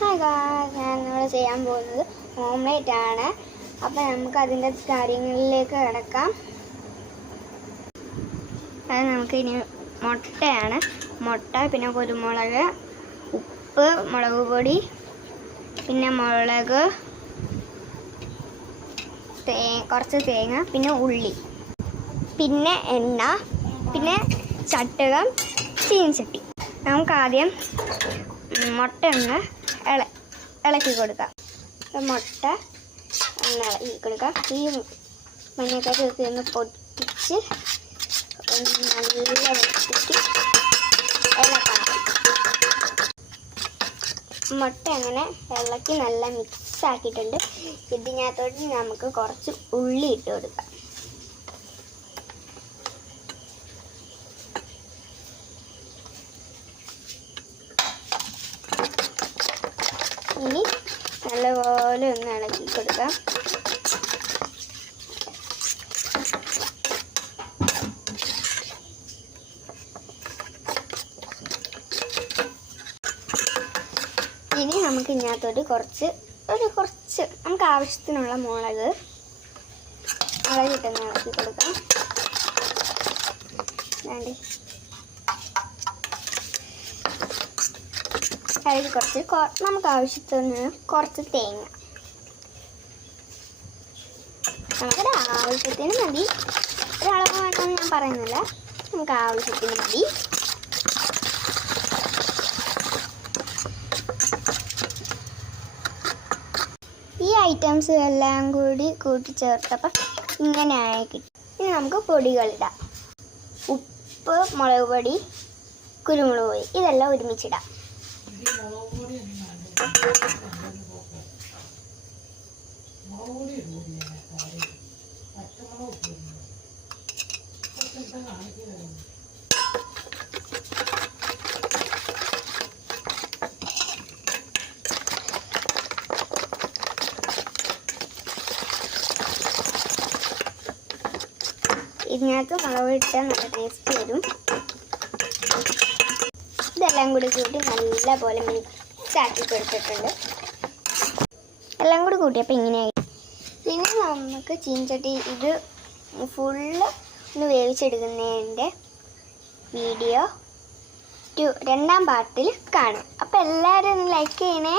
Hi guys, ഞാൻ ഇന്നിവിടെ ചെയ്യാൻ പോകുന്നത് ഓംലേറ്റ് ആണ്. അപ്പോൾ നമുക്ക് അതിൻ്റെ കാര്യങ്ങളിലേക്ക് കിടക്കാം. അത് നമുക്ക് ഇനി മുട്ടയാണ്. മുട്ട, പിന്നെ കുരുമുളക്, ഉപ്പ്, മുളക് പൊടി, പിന്നെ മുളക്, കുറച്ച് തേങ്ങ, പിന്നെ ഉള്ളി, പിന്നെ എണ്ണ, പിന്നെ ചട്ടുകം, ചീനച്ചട്ടി. നമുക്ക് ആദ്യം മുട്ട ഒന്ന് ഇളക്കി കൊടുക്കാം. മുട്ട ഒന്ന് ഇളക്കി കൊടുക്കാം. ഈ മഞ്ഞക്കറി ഒക്കെ ഒന്ന് പൊട്ടിച്ച് നല്ല വെച്ചിട്ട് ഇളക്കാം. മുട്ട അങ്ങനെ ഇളക്കി നല്ല മിക്സ് ആക്കിയിട്ടുണ്ട്. ഇതിനകത്തോട്ട് നമുക്ക് കുറച്ച് ഉള്ളി ഇട്ട് കൊടുക്കാം. ഇനി നല്ലപോലെ ഒന്ന് ഇളക്കി കൊടുക്കാം. ഇനി നമുക്ക് ഇതിനകത്തോട്ട് കുറച്ച് നമുക്ക് ആവശ്യത്തിനുള്ള മുളക് ഇട്ടൊന്ന് ഇളക്കി കൊടുക്കാം. അതിൽ നമുക്ക് ആവശ്യത്തിന് കുറച്ച് തേങ്ങ. നമുക്കൊരു ആവശ്യത്തിന് മതി, ഒരളവ് വേണമെന്ന് ഞാൻ പറയുന്നില്ല, നമുക്ക് ആവശ്യത്തിന് മതി. ഈ ഐറ്റംസ് എല്ലാം കൂടി കൂട്ടിച്ചേർത്തപ്പോൾ ഇങ്ങനെ ആയി കിട്ടും. ഇനി നമുക്ക് പൊടികളിടാം. ഉപ്പ്, മുളക് പൊടി, കുരുമുളക് പൊടി, ഇതെല്ലാം ഒരുമിച്ചിടാം. ഇതിനകത്ത് മുളക് ഇട്ടാൽ നല്ല ടേസ്റ്റ് വരും. ഇതെല്ലാം കൂടി കൂട്ടി നല്ല പോലെ മിക്സ് ആക്കി കൊടുത്തിട്ടുണ്ട്. എല്ലാം കൂടി കൂട്ടിയപ്പോൾ ഇങ്ങനെയായി. ഇനി നമുക്ക് ചീനച്ചട്ടി ഇത് ഫുള്ള് ഒന്ന് വേവിച്ചെടുക്കുന്നതിൻ്റെ വീഡിയോ രണ്ടാം പാർട്ടിൽ കാണാം. അപ്പോൾ എല്ലാവരും ഒന്ന് ലൈക്ക് ചെയ്യണേ.